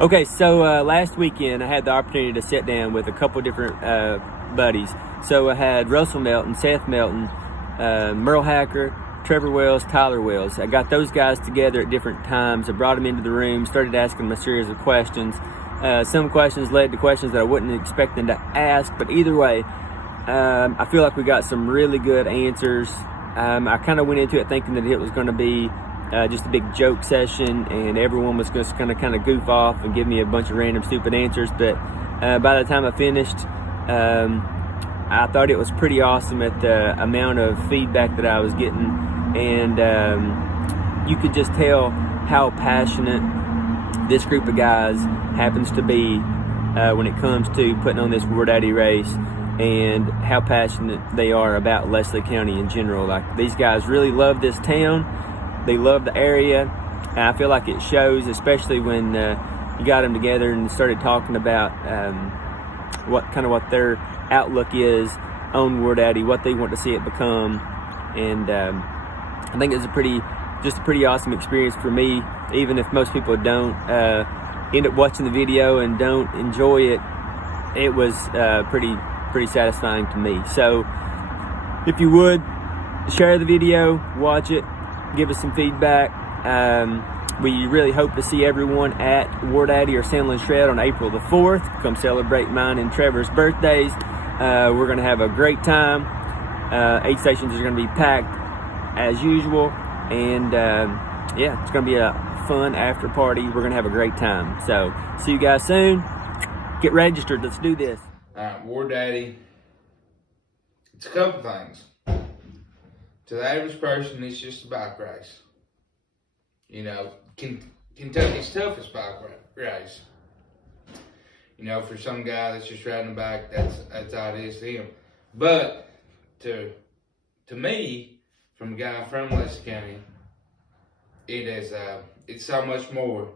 Okay, so last weekend I had the opportunity to sit down with a couple different buddies. So I had Russell Melton, Seth Melton, Merle Hacker, Trevor Wells, Tyler Wells. I got those guys together at different times. I brought them into the room, started asking them a series of questions. Some questions led to questions that I wouldn't expect them to ask, but either way, I feel like we got some really good answers. I kind of went into it thinking that it was going to be just a big joke session and everyone was just going to kind of goof off and give me a bunch of random stupid answers, but by the time I finished, I thought it was pretty awesome at the amount of feedback that I was getting, and you could just tell how passionate this group of guys happens to be when it comes to putting on this War Daddy race, and how passionate they are about Leslie County in general. Like, these guys really love this town. They love the area, and I feel like it shows, especially when you got them together and started talking about what their outlook is on War Daddy, what they want to see it become, and I think it's a pretty awesome experience for me. Even if most people don't end up watching the video and don't enjoy it, it was pretty satisfying to me. So if you would, share the video, watch it, give us some feedback. We really hope to see everyone at War Daddy or Sandland Shred on April the 4th. Come celebrate mine and Trevor's birthdays. We're going to have a great time. 8 stations are going to be packed as usual. And yeah, it's going to be a fun after party. We're going to have a great time. So see you guys soon. Get registered. Let's do this. All right, War Daddy. It's a couple things. To the average person, it's just a bike race. You know, Kentucky's toughest bike race. You know, for some guy that's just riding a bike, that's how it is to him. But to me, from a guy from Leslie County, it's so much more.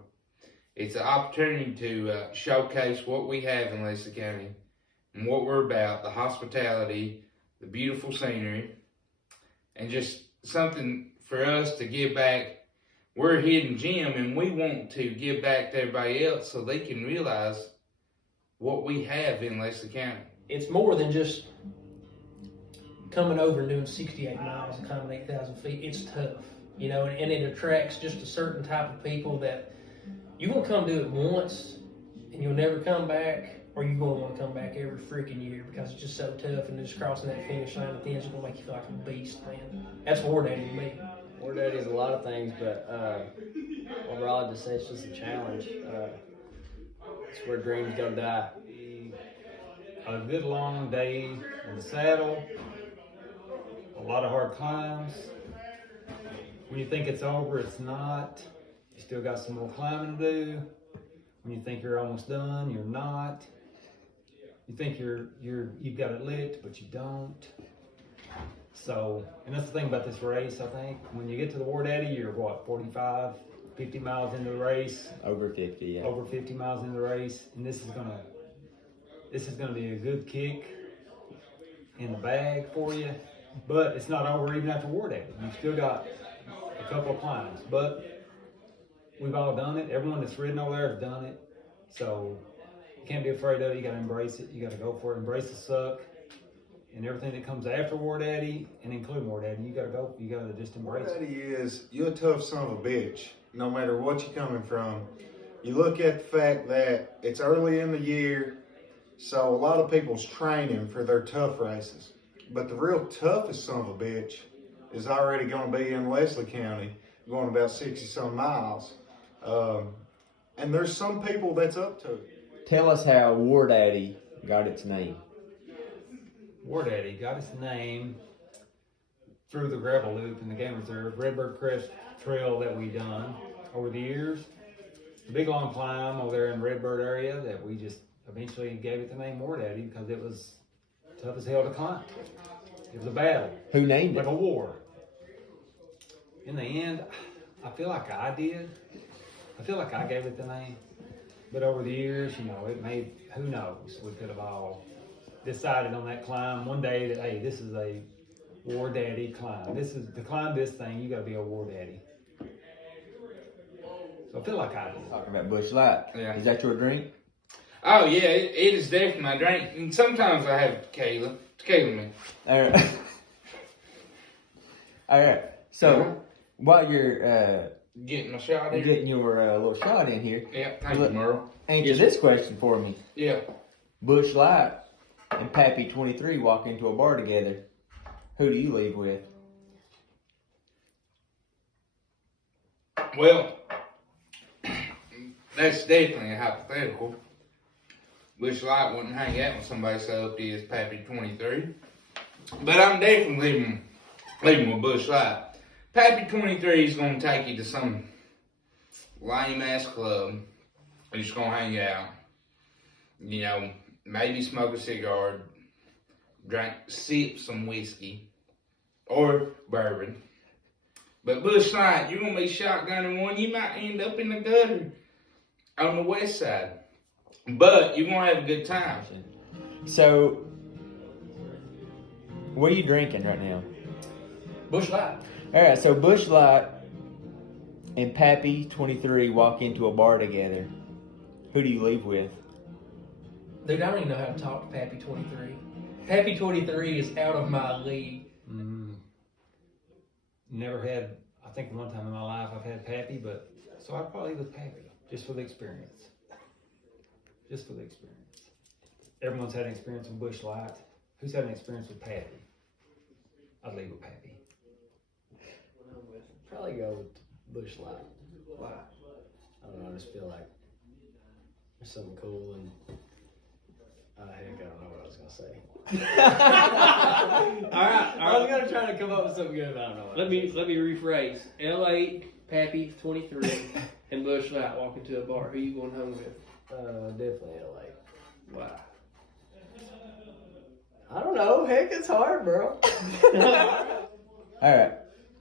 It's an opportunity to showcase what we have in Leslie County and what we're about, the hospitality, the beautiful scenery, and just something for us to give back. We're a hidden gem, and we want to give back to everybody else so they can realize what we have in Leslie County. It's more than just coming over and doing 68 miles and climbing 8,000 feet. It's tough, you know, and it attracts just a certain type of people that you want to come do it once and you'll never come back, or you're going to want to come back every freaking year because it's just so tough, and just crossing that finish line at the end is going to make you feel like a beast, man. That's War Daddy to me. War Daddy is a lot of things, but overall, I'd just say it's just a challenge. It's where dreams go die. A good long day in the saddle, a lot of hard climbs. When you think it's over, it's not. You still got some more climbing to do. When you think you're almost done, you're not. You think you've got it licked, but you don't. So, and that's the thing about this race, I think. When you get to the War Daddy, you're what, 45, 50 miles into the race? Over 50, yeah. Over 50 miles into the race, and this is gonna be a good kick in the bag for you. But it's not over even after War Daddy. You've still got a couple of climbs, but we've all done it. Everyone that's ridden over there has done it. So you can't be afraid of it. You got to embrace it. You got to go for it. Embrace the suck and everything that comes after War Daddy, and including War Daddy. You got to go. You got to just embrace War it. Daddy is, you're a tough son of a bitch, no matter what you're coming from. You look at the fact that it's early in the year, so a lot of people's training for their tough races. But the real toughest son of a bitch is already going to be in Leslie County, going about 60-some miles. And there's some people that's up to it. Tell us how War Daddy got its name. War Daddy got its name through the gravel loop in the game reserve, Redbird Crest Trail that we done over the years. The big long climb over there in Redbird area that we just eventually gave it the name War Daddy because it was tough as hell to climb. It was a battle. Who named like it? Like a war. In the end, I feel like I did. I feel like I gave it the name. But over the years, you know, it made, who knows, we could have all decided on that climb one day that, hey, this is a War Daddy climb. This is, to climb this thing, you got to be a War Daddy. So I feel like I do. Talking about Bush Light. Yeah. Is that your drink? Oh yeah, it is definitely my drink. And sometimes I have tequila. Tequila me. All right. All right. So while you're Getting my shot in. getting your little shot in here, Yeah, thank you, Merle. answer this question for me. Yeah. Bush Light and Pappy 23 walk into a bar together. Who do you leave with? Well, that's definitely a hypothetical. Bush Light wouldn't hang out with somebody so up as Pappy 23. But I'm definitely leaving with Bush Light. Pappy 23 is going to take you to some lame ass club. You're just going to hang out. You know, maybe smoke a cigar, sip some whiskey or bourbon. But Bush Light, you're going to be shotgunning one. You might end up in the gutter on the west side. But you're going to have a good time. So, what are you drinking right now? Bush Light. All right, so Bush Light and Pappy 23 walk into a bar together. Who do you leave with? Dude, I don't even know how to talk to Pappy 23. Pappy 23 is out of my league. Never had, I think one time in my life I've had Pappy, but so I'd probably leave with Pappy, just for the experience. Just for the experience. Everyone's had an experience with Bush Light. Who's had an experience with Pappy? I'd leave with Pappy. Probably go with Bush Light. Why? I don't know, I just feel like there's something cool and heck, I don't know what I was gonna say. All right. I was gonna try to come up with something good, but I don't know. Let me rephrase. L.A. Pappy 23 and Bush Light walk into a bar. Who you going home with? Definitely LA. Wow. I don't know. Heck, it's hard, bro. All right,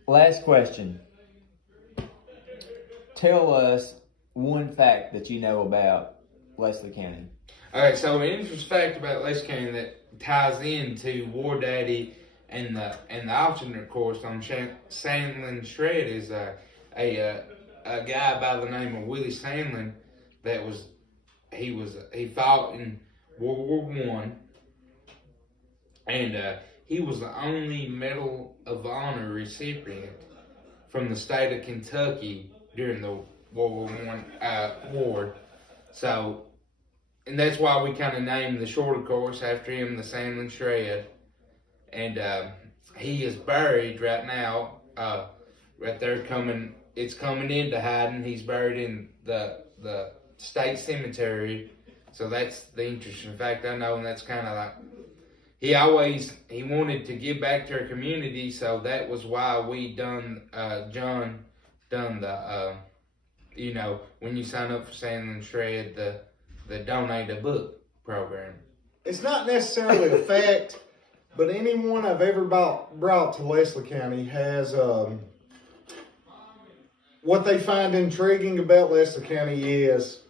last question. Tell us one fact that you know about Leslie County. Alright, so an interesting fact about Leslie County that ties into War Daddy and the alternate course on Sandlin Shred is a guy by the name of Willie Sandlin that he fought in World War One, and he was the only Medal of Honor recipient from the state of Kentucky during the World War One war. So, and that's why we kind of named the shorter course after him, the Sandlin Shred. And he is buried right now, right there it's coming into Hyden. He's buried in the state cemetery. So that's the interesting fact I know, and that's kind of like, he wanted to give back to our community, so that was why John done the, when you sign up for Sandlin Shred, the donate a book program. It's not necessarily a fact, but anyone I've ever brought to Leslie County has what they find intriguing about Leslie County is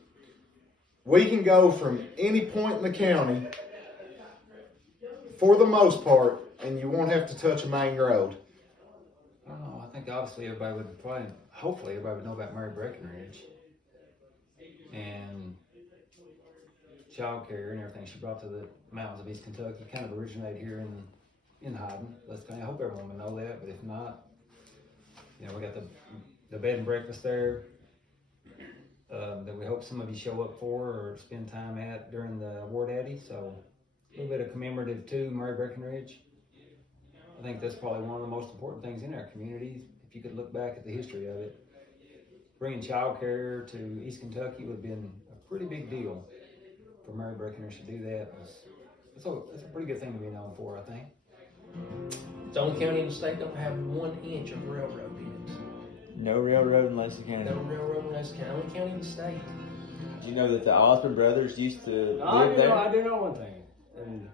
we can go from any point in the county, for the most part, and you won't have to touch a main road. I don't know. I think obviously hopefully everybody would know about Mary Breckenridge and child care and everything she brought to the mountains of East Kentucky. Kind of originated here in Hyden. I hope everyone would know that, but if not, we got the bed and breakfast there that we hope some of you show up for or spend time at during the War Daddy. So a little bit of commemorative to Mary Breckenridge. I think that's probably one of the most important things in our community. If you could look back at the history of it, bringing child care to East Kentucky would have been a pretty big deal. For Mary Breckenridge to do that, it's a pretty good thing to be known for, I think. It's the only county in the state that don't have 1 inch of railroad in it. No railroad in Leslie County. No railroad in Leslie County. Only county in the state. Did you know that the Osborne brothers used to live there? I do know one thing, and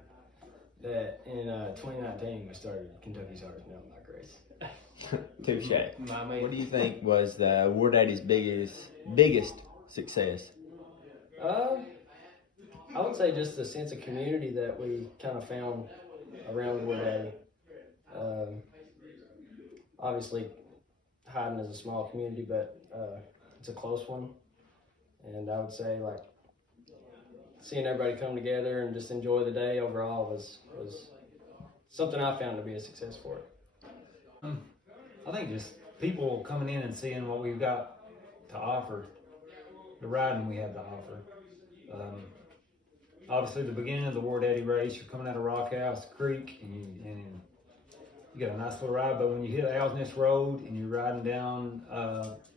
that in 2019 we started Kentucky's hardest mountain bike race. Touche. My man. What do you think was the War Daddy's biggest success? I would say just the sense of community that we kind of found around War Daddy. Obviously, Hyden is a small community, but it's a close one, and I would say like seeing everybody come together and just enjoy the day overall was something I found to be a success for it. I think just people coming in and seeing what we've got to offer, the riding we have to offer. Obviously, the beginning of the Ward Daddy race, you're coming out of Rock House Creek, and you got a nice little ride. But when you hit Owl's Nest Road and you're riding down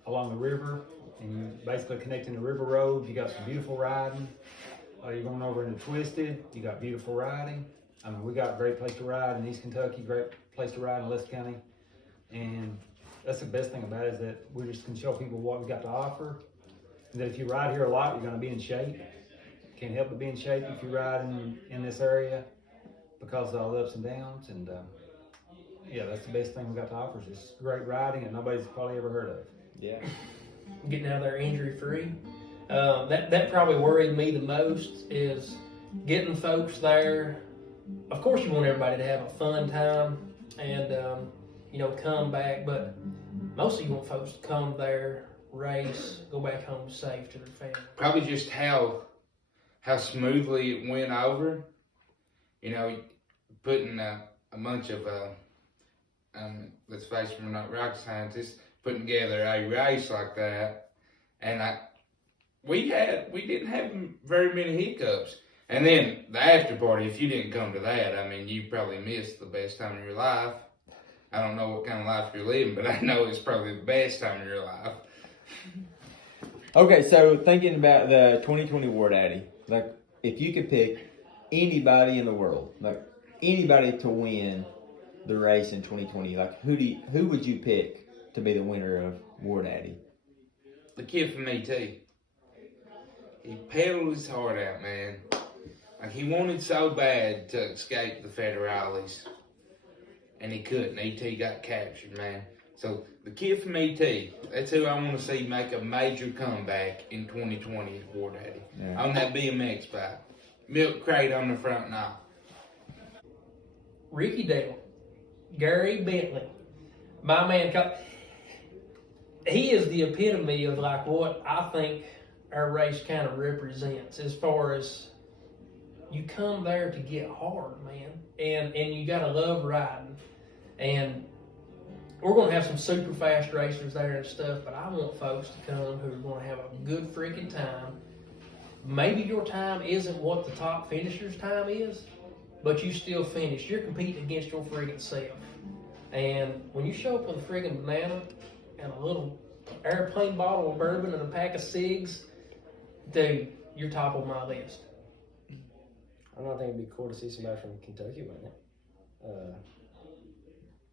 along the river, and you're basically connecting the river road, you got some beautiful riding. You're going over into Twisted, you got beautiful riding. I mean, we got a great place to ride in East Kentucky, great place to ride in Lester County. And that's the best thing about it, is that we just can show people what we got to offer. And that if you ride here a lot, you're going to be in shape. Can't help but be in shape if you ride in this area because of all the ups and downs. And yeah, that's the best thing we got to offer, is just great riding that nobody's probably ever heard of. Yeah. Getting out there injury free. That probably worried me the most, is getting folks there. Of course, you want everybody to have a fun time and come back, but mostly you want folks to come there, race, go back home safe to their family. Probably just how smoothly it went over. Putting a bunch of let's face it, we're not rocket scientists, putting together a race like that, and we didn't have very many hiccups. And then the after party, if you didn't come to that, I mean, you probably missed the best time of your life. I don't know what kind of life you're living, but I know it's probably the best time of your life. Okay, so thinking about the 2020 Ward Addy, like if you could pick anybody in the world, like anybody to win the race in 2020, like who would you pick to be the winner of Ward Addy? The kid from ET. He pedaled his heart out, man. Like, he wanted so bad to escape the federales, and he couldn't. ET got captured, man. So the kid from ET, that's who I want to see make a major comeback in 2020 at Ward Addy. Yeah. On that BMX bike. Milk crate on the front knob. Ricky Dale, Gary Bentley, my man, he is the epitome of like what I think our race kind of represents, as far as you come there to get hard, man, and you gotta love riding, and we're gonna have some super fast racers there and stuff, but I want folks to come who are gonna have a good freaking time. Maybe your time isn't what the top finisher's time is, but you still finished. You're competing against your friggin' self. And when you show up with a friggin' banana and a little airplane bottle of bourbon and a pack of cigs, dude, you're top of my list. I don't think it'd be cool to see somebody from Kentucky win it.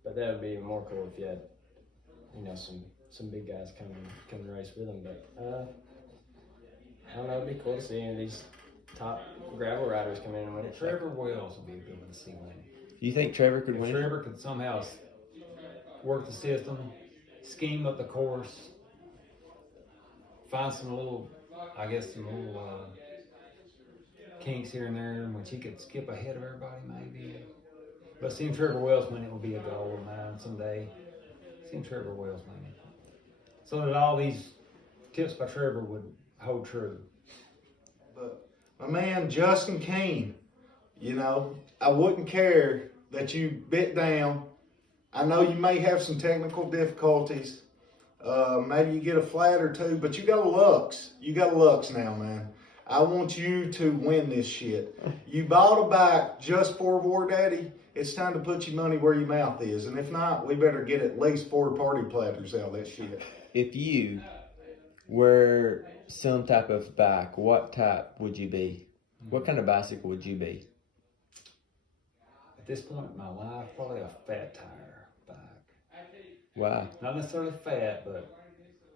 But that would be even more cool if you had, some big guys come and race with them. But I don't know, it'd be cool to see any of these top gravel riders come in and win it. Trevor Wells would be a good one to see win. You think Trevor could If win? Trevor could somehow work the system, scheme up the course, find some little kinks here and there in which he could skip ahead of everybody maybe. But seeing Trevor Wells win it will be a goal of mine someday. Seeing Trevor Wells win it. So that all these tips by Trevor would hold true. But my man Justin Keane, I wouldn't care that you bit down. I know you may have some technical difficulties. Maybe you get a flat or two, but you got a Lux. You got a Lux now, man. I want you to win this shit. You bought a bike just for Ward Daddy. It's time to put your money where your mouth is. And if not, we better get at least 4 party platters out of that shit. If you were some type of bike, what type would you be? What kind of bicycle would you be? At this point in my life, probably a fat tire bike. Wow. Not necessarily fat, but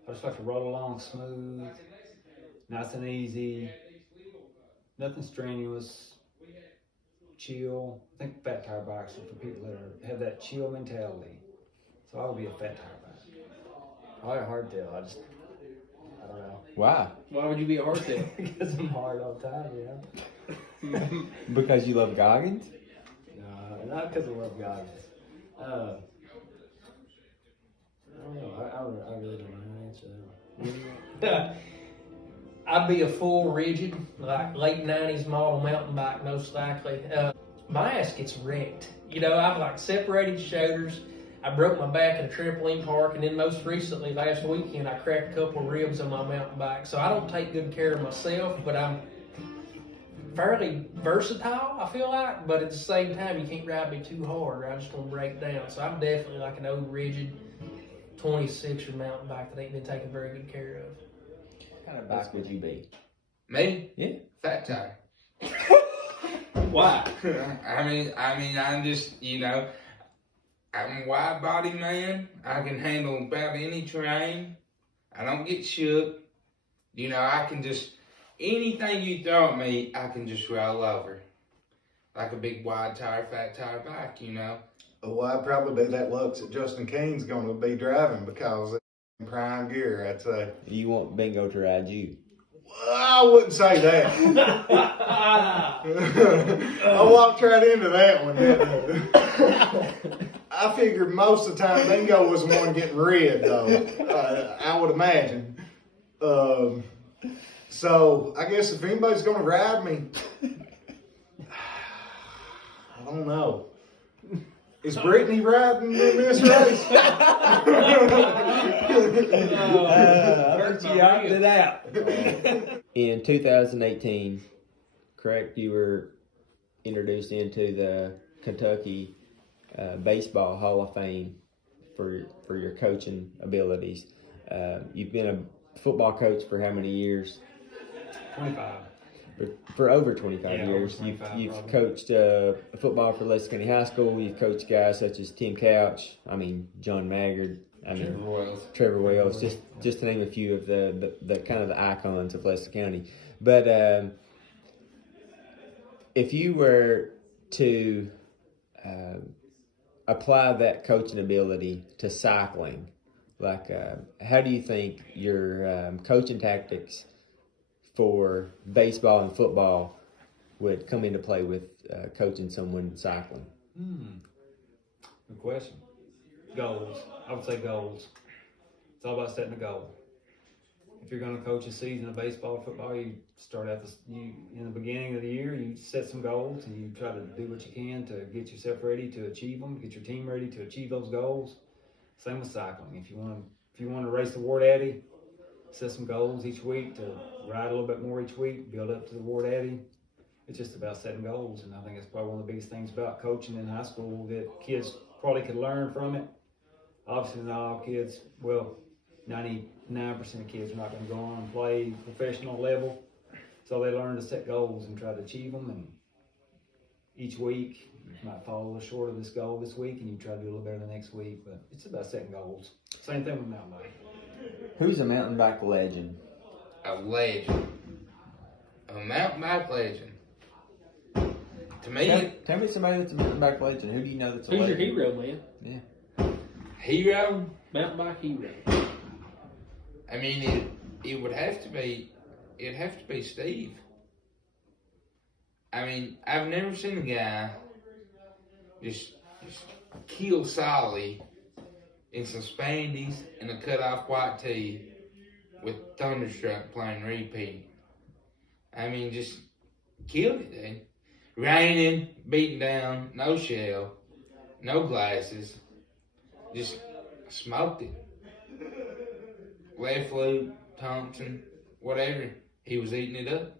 I just like to roll along smooth, nice and easy, nothing strenuous, chill. I think fat tire bikes are for people that have that chill mentality. So I would be a fat tire bike. I like hardtail. I don't know. Wow. Why would you be a hardtail? Because I'm hard all the time, Because you love Goggins? No, not because I love Goggins. I don't know. I really don't know how to answer that one. I'd be a full rigid, like late 90s model mountain bike, most likely. My ass gets wrecked. I've like separated shoulders. I broke my back in a trampoline park, and then most recently, last weekend, I cracked a couple of ribs on my mountain bike. So I don't take good care of myself, but I'm fairly versatile, I feel like. But at the same time, you can't ride me too hard, or I'm just going to break down. So I'm definitely like an old rigid 26er mountain bike that ain't been taken very good care of. What kind of bike would you be? Me? Yeah. Fat tire. Why? I mean, I'm just, I'm a wide body man. I can handle about any terrain. I don't get shook. I can just, anything you throw at me, I can just roll over. Like a big wide tire, fat tire bike, Well, I'd probably be that Lux that Justin Keene's going to be driving because it's in prime gear, I'd say. You want Bingo to ride you? Well, I wouldn't say that. I walked right into that one, didn't I? I figured most of the time Bingo was the one getting red, though. I would imagine. So I guess if anybody's going to ride me, I don't know. Is Brittany riding in this race? I bet you opted out. In 2018, correct, you were introduced into the Kentucky Baseball Hall of Fame for your coaching abilities. You've been a football coach for how many years? 25. For over 25 Yeah, years. over 25 You've probably. coached football for Lacey County High School. You've coached guys such as Tim Couch, John Maggard, Trevor Wells, just to name a few of the kind of the icons of Lacey County. But if you were to apply that coaching ability to cycling, like how do you think your coaching tactics for baseball and football would come into play with coaching someone cycling? Good question. Goals. I would say goals. It's all about setting a goal. If you're going to coach a season of baseball or football, you start at in the beginning of the year, you set some goals and you try to do what you can to get yourself ready to achieve them, get your team ready to achieve those goals. Same with cycling. If you want to race the Ward Addy, set some goals each week to ride a little bit more each week, build up to the Ward Addy. It's just about setting goals, and I think that's probably one of the biggest things about coaching in high school that kids probably could learn from it. Obviously, not all kids, 99% of kids are not going to go on and play professional level, so they learn to set goals and try to achieve them, and each week you might fall a little short of this goal this week, and you try to do a little better the next week, but it's about setting goals. Same thing with mountain biking. Who's a mountain bike legend? A legend. A mountain bike legend. To me, Tell me somebody that's a mountain bike legend. Who do you know that's a Who's your legend? hero, man? Yeah. hero, Mountain bike hero. I mean, it would have to be, it'd have to be Steve. I mean, I've never seen a guy just kill Solly in some spandies and a cut off white tee with Thunderstruck playing repeat. I mean, just killed it, dude. Raining, beaten down, no shell, no glasses, just smoked it. Left loop, Thompson, whatever, he was eating it up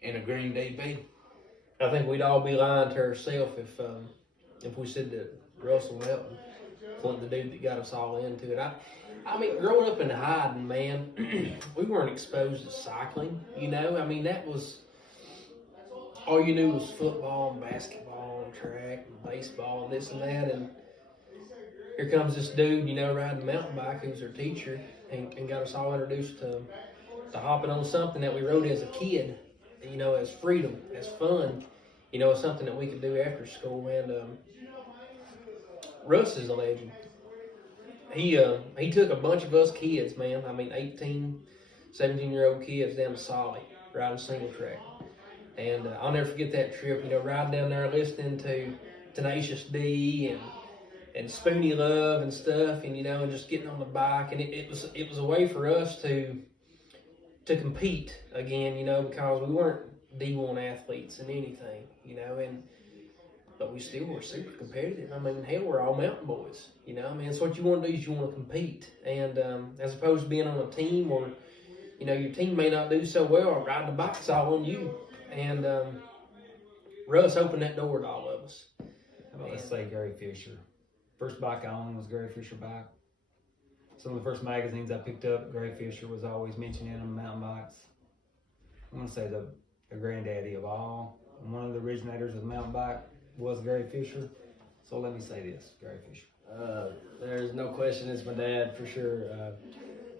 in a green DB. I think we'd all be lying to ourselves if we said that Russell Melton wasn't the dude that got us all into it. I mean, growing up in Hyden, man, we weren't exposed to cycling, that was, all you knew was football and basketball and track and baseball and this and that, and here comes this dude, riding a mountain bike who's our teacher and got us all introduced to hopping on something that we rode as a kid, as freedom, as fun, as something that we could do after school. And Russ is a legend. He took a bunch of us kids, man. 18, 17-year-old kids down to Solly, riding single track. And I'll never forget that trip, riding down there listening to Tenacious D and Spoonie Love and stuff, and and just getting on the bike, and it was a way for us to compete again, because we weren't D1 athletes in anything, but we still were super competitive. I mean, hell, we're all mountain boys, it's what you want to do is you want to compete, and as opposed to being on a team where your team may not do so well, or riding the bike's all on you, and Russ opened that door to all of us. Let's say Gary Fisher. First bike I owned was Gary Fisher bike. Some of the first magazines I picked up, Gary Fisher was always mentioned in them, mountain bikes. I'm going to say the granddaddy of all. And one of the originators of the mountain bike was Gary Fisher. So let me say this, Gary Fisher. There's no question it's my dad for sure.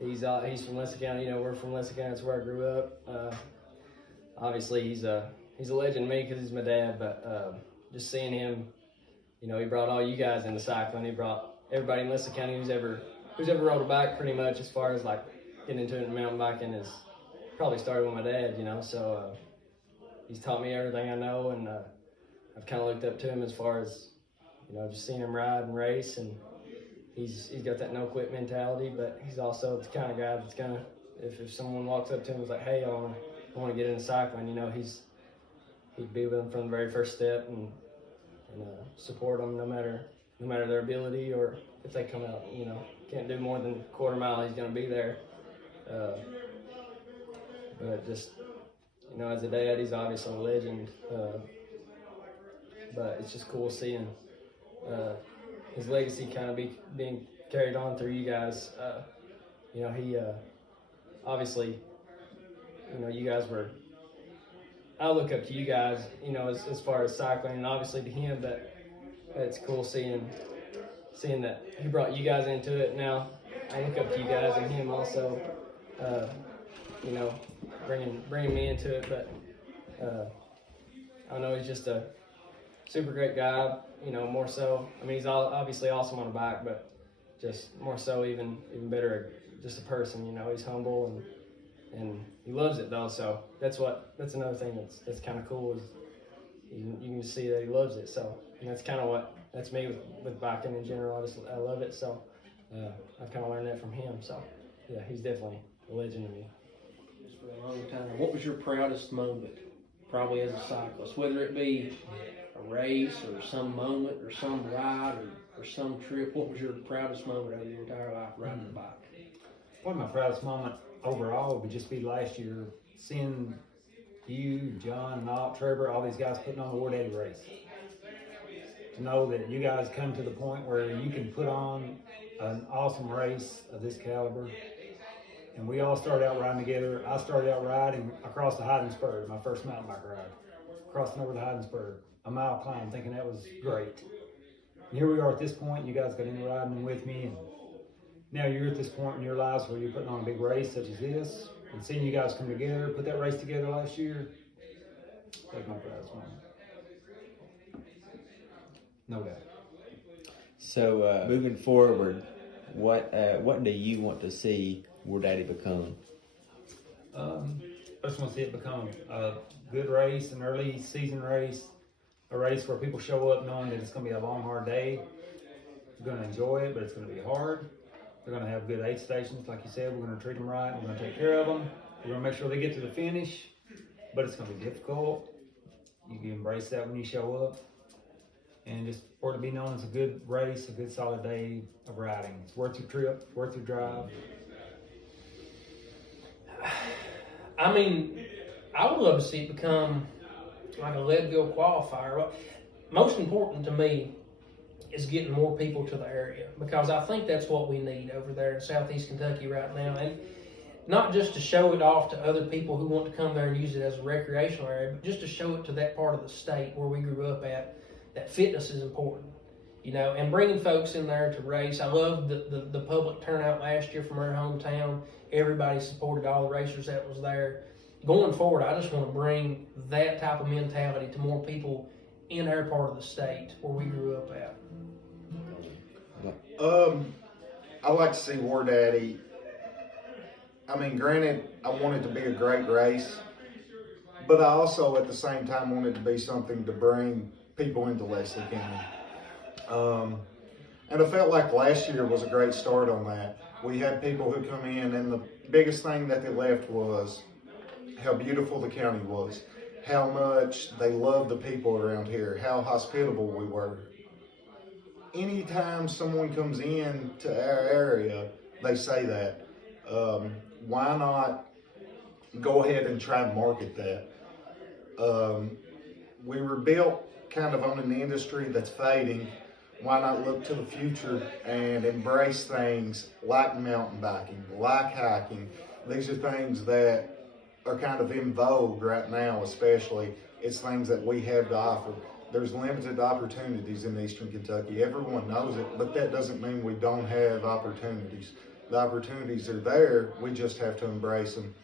He's from Leslie County. We're from Leslie County. That's where I grew up. Obviously, he's a legend to me because he's my dad. But just seeing him, he brought all you guys into cycling. He brought everybody in Leslie County who's ever rode a bike, pretty much, as far as like getting into it in mountain biking is probably started with my dad. So he's taught me everything I know, and I've kind of looked up to him as far as just seeing him ride and race, and he's got that no quit mentality, but he's also the kind of guy that's gonna, if someone walks up to him and is like, hey, I want to get into cycling, he'd be with them from the very first step and support them no matter their ability, or if they come out, can't do more than a quarter mile, he's gonna be there. But just as a dad, he's obviously a legend. But it's just cool seeing his legacy kind of being carried on through you guys. He obviously, you guys were. I look up to you guys, as far as cycling, and obviously to him. But it's cool seeing that he brought you guys into it. Now I look up to you guys and him also. Bringing me into it. But I know he's just a super great guy, more so. I mean, he's obviously awesome on a bike, but just more so, even better, just a person. He's humble and he loves it though. So that's another thing that's kind of cool is you can just see that he loves it. So that's kind of that's me with biking in general. I love it. So I've kind of learned that from him. So yeah, he's definitely a legend to me. Just for a long time. What was your proudest moment, probably as a cyclist, whether it be a race or some moment or some ride or some trip? What was your proudest moment of your entire life riding the bike? One of my proudest moments overall would just be last year, seeing you, John, Knopp, Trevor, all these guys putting on the War Daddy race. To know that you guys come to the point where you can put on an awesome race of this caliber. And we all started out riding together. I started out riding across the Heidensburg, my first mountain bike ride. Crossing over the Heidensburg, a mile climb, thinking that was great. And here we are at this point, you guys got into riding with me, and now you're at this point in your lives where you're putting on a big race such as this, and seeing you guys come together, put that race together last year, that's my proudest moment. No doubt. So moving forward, what do you want to see War Daddy become? I just want to see it become a good race, an early season race, a race where people show up knowing that it's going to be a long, hard day. You're going to enjoy it, but it's going to be hard. They're going to have good aid stations, like you said. We're going to treat them right. We're going to take care of them. We're going to make sure they get to the finish, but it's going to be difficult. You can embrace that when you show up. And just for it to be known as a good race, a good solid day of riding. It's worth your trip, worth your drive. I mean, I would love to see it become like a Leadville qualifier. Most important to me is getting more people to the area, because I think that's what we need over there in Southeast Kentucky right now. And not just to show it off to other people who want to come there and use it as a recreational area, but just to show it to that part of the state where we grew up at, that fitness is important, and bringing folks in there to race. I loved the public turnout last year from our hometown. Everybody supported all the racers that was there. Going forward, I just want to bring that type of mentality to more people in our part of the state where we grew up at. I like to see War Daddy. I mean, granted, I want it to be a great race, but I also at the same time want it to be something to bring people into Leslie County. And I felt like last year was a great start on that. We had people who come in, and the biggest thing that they left was how beautiful the county was, how much they loved the people around here, how hospitable we were. Anytime someone comes in to our area, they say that. Why not go ahead and try and market that? We were built kind of on an industry that's fading. Why not look to the future and embrace things like mountain biking, like hiking? These are things that are kind of in vogue right now, especially. It's things that we have to offer. There's limited opportunities in Eastern Kentucky. Everyone knows it, but that doesn't mean we don't have opportunities. The opportunities are there. We just have to embrace them.